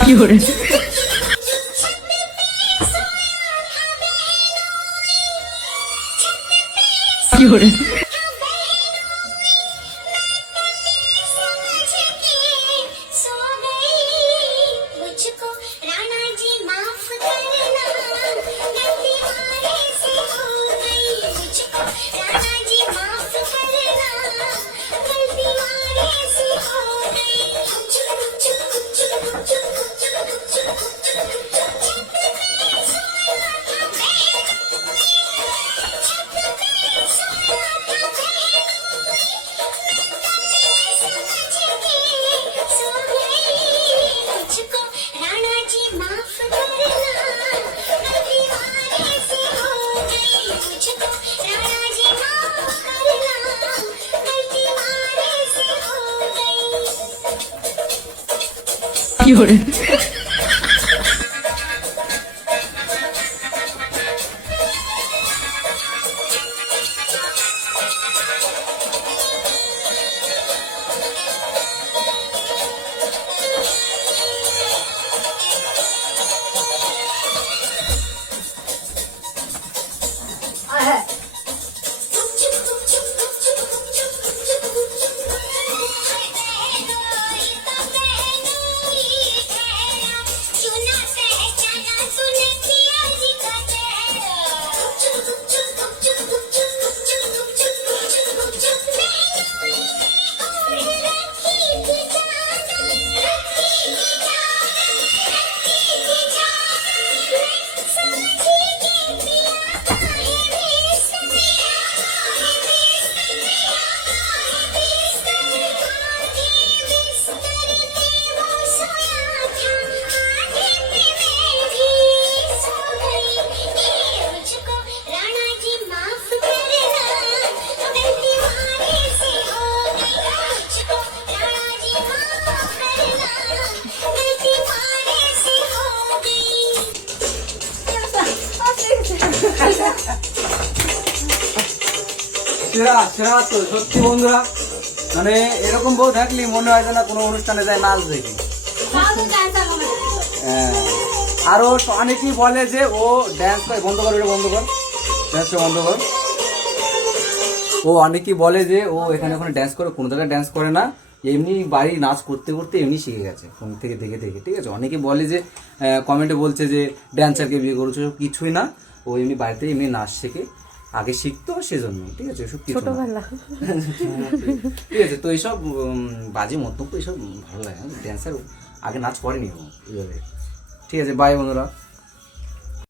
有人，有人，有人。সেরা সেরা তো সত্যি বন্ধুরা, মানে এরকম বউ থাকলে মনে হয় যে না কোনো অনুষ্ঠানে যায় নাচ দেখি। হ্যাঁ, আরো অনেকেই বলে যে ও ড্যান্স করে, বন্ধ কর, বন্ধ কর, ড্যান্সটা বন্ধ কর। ও অনেকেই বলে যে ও এখানে ওখানে ড্যান্স করে, কোনো জায়গায় ড্যান্স করে না, এমনি বাড়ি নাচ করতে করতে এমনি শিখে গেছে ফোন থেকে দেখে দেখে। ঠিক আছে, অনেকে বলে যে কমেন্টে বলছে যে ড্যান্সারকে বিয়ে করেছো, কিছুই না, ও এমনি বাড়িতে এমনি নাচ শেখে, আগে শিখতো সেজন্য। ঠিক আছে, এসব কিছু না। ঠিক আছে, তো এইসব বাজে মন্তব্য এইসব ভালো লাগে না। ড্যান্সার আগে নাচ করেনি ও এইভাবে। ঠিক আছে, বাই বন্ধুরা।